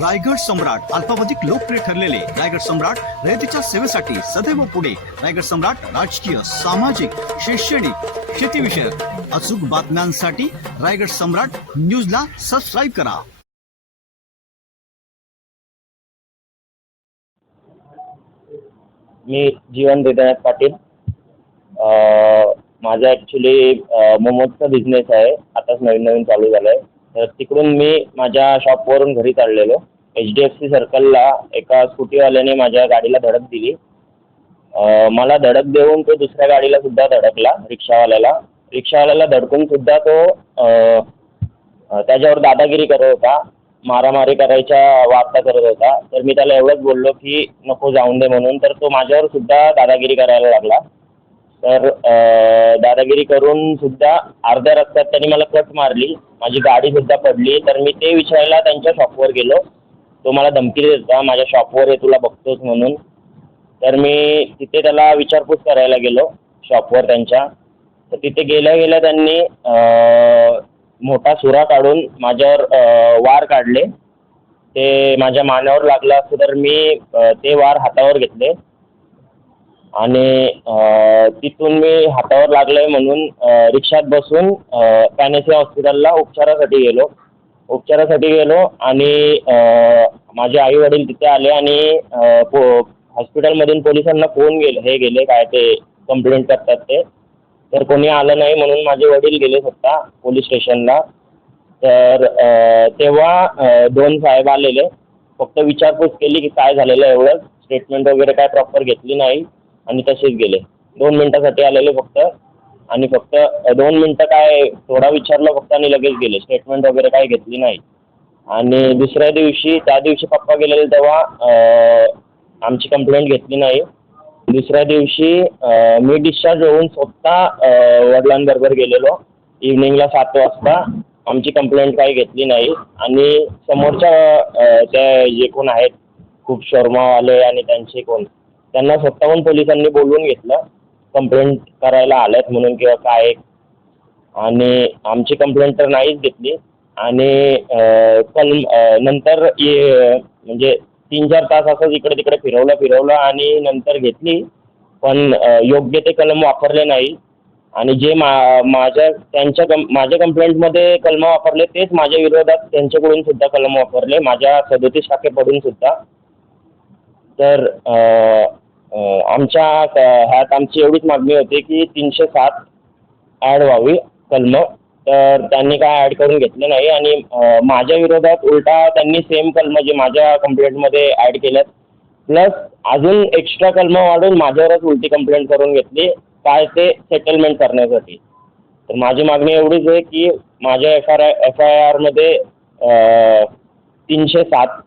रायगड सम्राट अल्पावधिक लोकप्रिय ठरलेले रायगड सम्राट रयतेच्या सेवेसाठी सदैव पुढे. रायगड सम्राट राजकीय सामाजिक शैक्षणिक शेतीविषयक अचूक बातम्यांसाठी रायगड सम्राट न्यूजला सबस्क्राईब करा. मी जीवन हृदयात पाटील. माझा ॲक्च्युली मोमोजचा बिझनेस आहे. आताच नवीन नवीन चालू झाला आहे तर तिकडून मी माझ्या शॉपवरून घरी चाललेलो. एच डी एफ सी सर्कलला एका स्कूटीवाल्याने माझ्या गाडीला धडक दिली. मला धडक देऊन तो दुसऱ्या गाडीला सुद्धा धडकला रिक्षावाल्याला. रिक्षावाल्याला धडकून सुद्धा तो त्याच्यावर दादागिरी करत होता मारामारी करायच्या वार्ता करत होता. तर मी त्याला एवढंच बोललो की नको जाऊन दे म्हणून. तर तो माझ्यावर सुद्धा दादागिरी करायला लागला. तर दादागिरी करून सुद्धा अर्ध्या रस्त्यात त्यांनी मला कट मारली. माझी गाडी सुद्धा पडली. तर मी ते विचारायला त्यांच्या शॉपवर गेलो. तो मला धमकी देत होता माझ्या शॉपवर आहे तुला बघतोच म्हणून. तर मी तिथे त्याला विचारपूस करायला गेलो शॉपवर त्यांच्या. तर तिथे गेल्या गेल्या त्यांनी मोठा सुरा काढून माझ्यावर वार काढले. ते माझ्या मानेवर लागलं असतं तर मी ते वार हातावर घेतले. आणि तिथून मी हातावर लागलं आहे म्हणून रिक्षात बसून पॅनेसी हॉस्पिटलला उपचारासाठी गेलो. उपचारासाठी गेलो आणि माझे आई वडील तिथे आले आणि पो हॉस्पिटलमधून पोलिसांना फोन गेले हे गेले काय ते कंप्लेंट करतात ते. तर कोणी आलं नाही म्हणून माझे वडील गेले स्वतः पोलीस स्टेशनला. तर तेव्हा दोन साहेब आलेले. फक्त विचारपूस केली की काय झालेलं एवढंच स्टेटमेंट वगैरे काय प्रॉपर घेतली नाही. आणि तसेच गेले. दोन मिनटासाठी आलेले फक्त. आणि फक्त दोन मिनटं काय थोडा विचारलं फक्त आणि लगेच गेले. स्टेटमेंट वगैरे काही घेतली नाही. आणि दुसऱ्या दिवशी त्या दिवशी पप्पा गेलेले तेव्हा आमची कंप्लेंट घेतली नाही. दुसऱ्या दिवशी मी डिस्चार्ज होऊन स्वतः वडिलांबरोबर गेलेलो. इव्हनिंगला सात वाजता. आमची कंप्लेंट काही घेतली नाही. आणि समोरच्या त्या जे कोण आहेत खूप शर्मावाले आणि त्यांचे कोण त्यांना स्वतःहून पोलिसांनी बोलवून घेतलं. कंप्लेंट करायला आल्यात म्हणून किंवा काय. आणि आमची कंप्लेंट तर नाहीच घेतली. आणि पण नंतर ये- म्हणजे तीन चार तास असंच इकडे तिकडे फिरवलं फिरवलं आणि नंतर घेतली. पण योग्य ते कलम वापरले नाही. आणि जे मा माझ्या त्यांच्या कं माझ्या कंप्लेंटमध्ये कलम वापरले तेच माझ्या विरोधात त्यांच्याकडून सुद्धा कलम वापरले. माझ्या सदोतीस शाखेकडून सुद्धा. तर आमच्या ह्यात आमची एवढीच मागणी होती की तीनशे सात ॲड व्हावी कलम. तर त्यांनी काय ॲड करून घेतले नाही आणि माझ्या विरोधात उलटा त्यांनी सेम कलम जे माझ्या कंप्लेंटमध्ये ॲड केल्यात. प्लस अजून एक्स्ट्रा कलम वाढून माझ्यावरच उलटी कंप्लेंट करून घेतली. काय ते सेटलमेंट करण्यासाठी. तर माझी मागणी एवढीच आहे की माझ्या F R I F I आरमध्ये तीनशे सात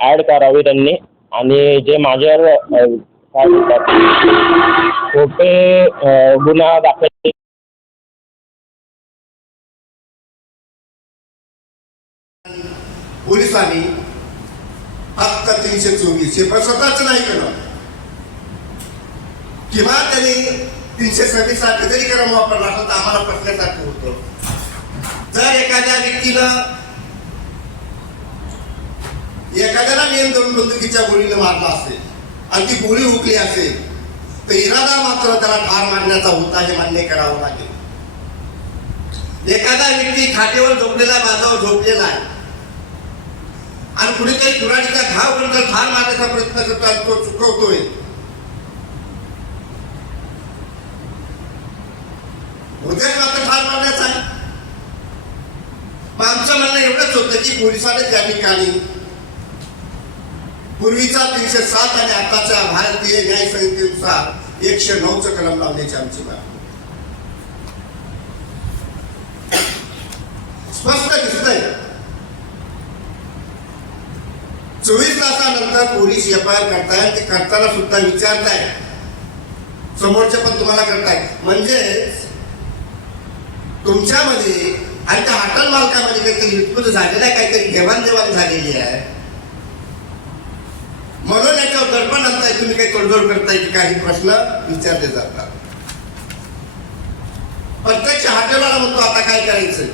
ॲड करावी त्यांनी. आणि जे माझ्यावर काय म्हणतात खोटे गुन्हा दाखल पोलिसांनी फक्त तीनशे चोवीस हे पण स्वतःच नाही केलं. किंवा त्यांनी तीनशे सव्वीस सारखं जरी क्रम वापरला असं तर आम्हाला पटण्यासारखं होतं. जर एखाद्या व्यक्तीनं एखाद्याला नियम धरून बंदुकीच्या गोळीनं मारला असेल आणि ती गोळी हुकली असेल तर इरादा मात्र त्याला ठार मारण्याचा होता हे मान्य करावं लागेल. एखादा व्यक्ती खाटेवर झोपलेला माझावर झोपलेला आहे आणि कुठेतरी दुराडीचा घाव करून ठार मारण्याचा प्रयत्न करतो आणि तो चुकवतोय. उद्देश मात्र ठार मारण्याचा आहे. आमचं म्हणणं एवढंच होतं की पोलिसांनी त्या ठिकाणी पूर्वीचा तीनशे सात आणि आताच्या भारतीय न्याय संहितेनुसार एकशे नऊचं कलम लावण्याची आमची मागणी स्पष्ट दिसतंय. चोवीस तासानंतर पोलीस एफ आय आर करताय ते करताना सुद्धा विचारताय समोरचे पण तुम्हाला करताय म्हणजे तुमच्यामध्ये आणि त्या हॉटेल मालकामध्ये काहीतरी विस्फोट झालेला आहे काहीतरी देवाणदेवाण झालेली आहे. म्हणून याच्यावर दडपण आणताय तुम्ही काही तोडजोड करताय की काही प्रश्न विचारले जातात. प्रत्यक्ष हॉटेलवाला म्हणतो आता काय करायचं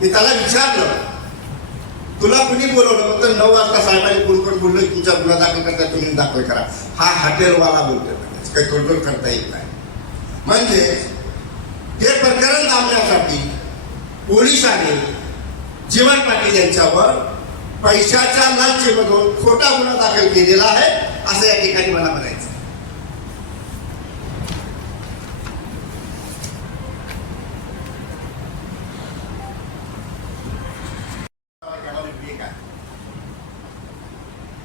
मी त्याला विचारलं. तुला कुणी बोलवलं? फक्त नऊ वाजता साहेबांनी फोन करून बोललो तुमचा गुन्हा दाखल करता तुम्ही दाखल करा. हा हॉटेलवाला बोलतोय काही कंट्रोल करता येत नाही. म्हणजे ते प्रकरण थांबण्यासाठी पोलिसांनी जीवन पाटील यांच्यावर पैशाच्या लालचीमधून खोटा गुन्हा दाखल केलेला आहे असं या ठिकाणी मला म्हणायचं.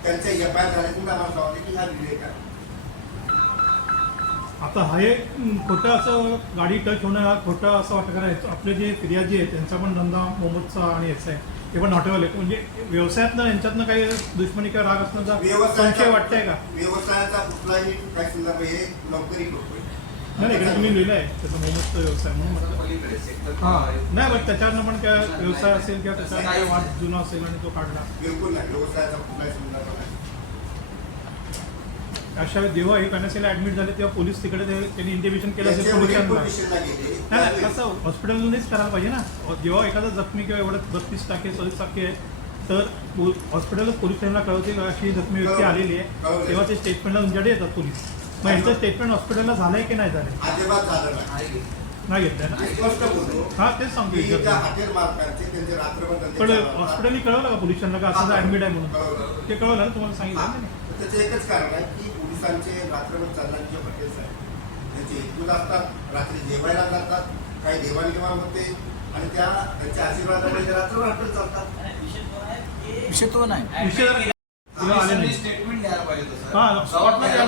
त्यांचे एफ आय झाले तुम्ही आम्हाला सांगितले की हा विवेक आहे. आता हा एक खोटं असं गाडी टच होणं हा खोटं असं वाटतं कारण आपले जे फिर्यादी आहे त्यांचा पण धंदा मोहम्मदचा आणि याचा आहे ते पण हॉटेल आहे म्हणजे व्यवसायातनं यांच्यातनं काही दुश्मनी किंवा राग असण्याचा संशय वाटतंय का? व्यवसायाचा कुठलाही काय संदर्भ हे करतोय नाही इकडे तुम्ही लिहिलं आहे त्याचा मोहम्मदचा व्यवसाय. म्हणून हां नाही बट त्याच्यावरनं पण काय व्यवसाय असेल किंवा त्याचा काय वाद जुना असेल आणि तो काढला. बिलकुल नाही. व्यवसायाचा कुठलाही अशा जेव्हा हे कन्यासीला ऍडमिट झाले तेव्हा पोलीस तिकडे ते- त्यांनी इंटिमेशन केलं असेल त्याचे वडील पोलिसांना पोलिसांना गेले नाही नाही, कसं हॉस्पिटलमध्येच करायला पाहिजे ना जेव्हा एखादा जखमी किंवा एवढं बत्तीस टाके सव्वीस टाके आहे तर पो- हॉस्पिटलच पोलीस स्टेशनला कळवतील अशी जखमी व्यक्ती. आलेली आहे कळवलं. तेव्हा ते स्टेटमेंटला तुमच्याकडे येतात पोलीस मग यांचं स्टेटमेंट हॉस्पिटलला झालंय की नाही झालंय अजिबात झालं नाही? नाही घेतलंय ना मी स्पष्ट बोलतो हा तेच सांगतो की त्या विचारतो. हॉटेल मालकांचे त्यांचे रात्रभर धंदे पण चालू असतात. हॉस्पिटलने कळवलं का पोलिसांना का असं ऍडमिट आहे म्हणून कळवलं. ते कळवलं ना तुम्हाला सांगितलं हा. मी? त्याचं एकच कारण आहे की पोलिसांचे रात्रभर चालणारे जे हॉटेल्स आहेत त्यांचे हेतून असतात रात्री जेवायला जातात काही देवाणघेवाण होते आणि त्या त्यांच्या आशीर्वादामुळे रात्रभर हॉटेल चालतात. विषय तो नाही. नाही पाहिजे होतं, हा,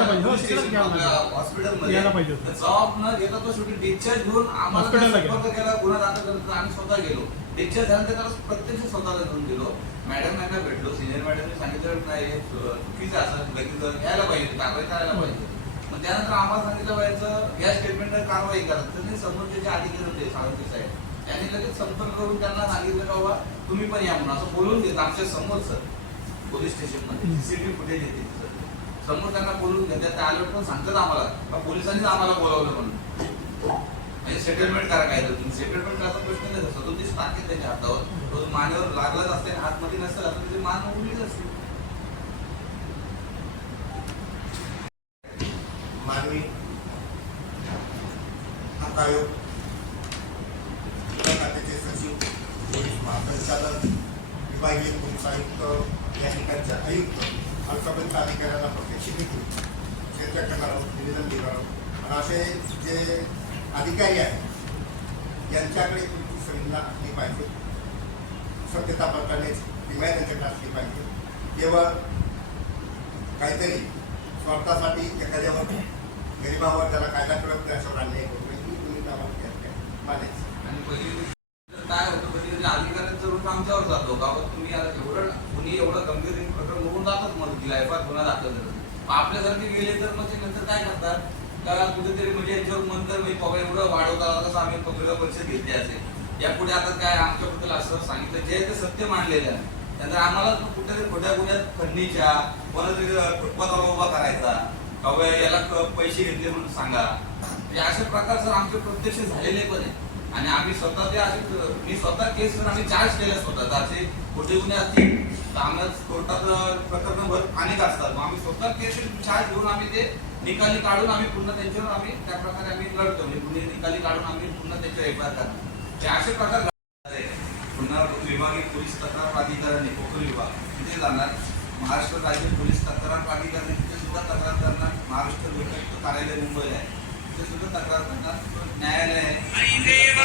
पाहिजे. हो, तिकडेच पाहिजे. हॉस्पिटलमध्ये. पाहिजे होतं. जॉब न घेता तो शेवटी डिस्चार्ज घेऊन. आम्हाला हॉस्पिटलला त्या गेला. संपर्क केला गुन्हा दाखल करतो आम्ही स्वतः गेलो. डिस्चार्ज झाल्यानंतर त्याला प्रत्यक्ष स्वतःला घेऊन गेलो. मॅडम यांना भेटलो. सिनियर मॅडमने सांगितलं नाही हे चुकीचं असं लगेच घ्यायला पाहिजे कारवाई करायला पाहिजे. मग त्यानंतर आम्हाला सांगितलं पाहिजे या स्टेटमेंटवर कारवाई करा. त्यांनी समोरचे जे अधिकारी होते सावंती साहेब त्यांनी लगेच संपर्क करून त्यांना सांगितलं का बाबा तुम्ही पण या म्हणून. असं बोलून घेत आमच्यासमोर सर. पोलीस स्टेशनमध्ये. सीसीटीव्ही फुटेज येते. समोर त्यांना बोलून घेतात. त्या आल्यावर पण सांगतात आम्हाला. पोलिसांनीच आम्हाला बोलावलं म्हणून. म्हणजे सेटलमेंट करा काय तर तुम्ही. सेटलमेंट करायचा प्रश्न नाही. तसा टाकेल त्याच्या हातावर. तो मानेवर लागलाच असते आतमध्ये नसेल आता त्याची मान उडलीच असते. मानवी हक्क आयोग या खात्याचे सचिव पोलीस महासंचालक विभागीय पोलीस आयुक्त या ठिकाणचे आयुक्त अल्पसंख्याक अधिकाऱ्यांना प्रत्यक्ष भेटून चर्चा आहोत निवेदन देणार आहोत असे जे अधिकारी आहेत यांच्याकडे तुमची संवेदना असली पाहिजे. सत्यता प्रकारेच हिमायत त्यांच्याकडे असली पाहिजे. केवळ काहीतरी स्वार्थासाठी एखाद्यावर गरिबावर त्याला कायदा कळत नाही असं अन्याय करू नये ही आणि पहिली गोष्ट काय होतं कधी कधी अधिकाऱ्यांचा रूप आमच्यावर जातो का बा तुम्ही आता एवढं कुणी एवढं गंभीर प्रकरण बघून जातात एफ गुन्हा दाखल आपल्यासारखे गेले तर मग ते नंतर काय करतात? त्याला कुठेतरी म्हणजे याच्यावर नंतर म्हणजे बाबा एवढं वाढवता कसं आम्ही पब्लिक परिषद घेतली असेल. यापुढे आता काय आमच्याबद्दल असं सांगितलं जे ते सत्य मांडलेलं आहे. त्यानंतर आम्हाला कुठेतरी खोट्या गुन्ह्यात खंडणीच्या कोणातरी फुटपाथावर उभा करायचा. बाबा याला पैसे घेतले म्हणून सांगा. म्हणजे असे प्रकार सर आमचे प्रत्यक्ष झालेले पण आहे आणि आम्ही स्वतः ते असे मी स्वतः केस आम्ही चार्ज केल्या स्वतः असे खोटे गुन्हे असतील तर आम्हाला कोर्टात प्रकरण भर अनेक असतात. मग आम्ही स्वतः केस चार्ज घेऊन आम्ही ते निकाली काढून आम्ही पुन्हा त्यांच्यावर आम्ही त्या प्रकारे आम्ही लढतो. म्हणजे गुन्हे निकाली काढून आम्ही पुन्हा त्यांच्यावर एफ आय करतो. ते असे प्रकार आहे. पुन्हा विभागीय पोलीस तक्रार प्राधिकरण कोकण विभाग तिथे जाणार. महाराष्ट्र राज्य पोलीस तक्रार प्राधिकरण आहे, तिथे सुद्धा तक्रार करणार. महाराष्ट्र लोकायुक्त कार्यालय मुंबई आहे. तिथे सुद्धा तक्रार करणार. न्यायालय आहे.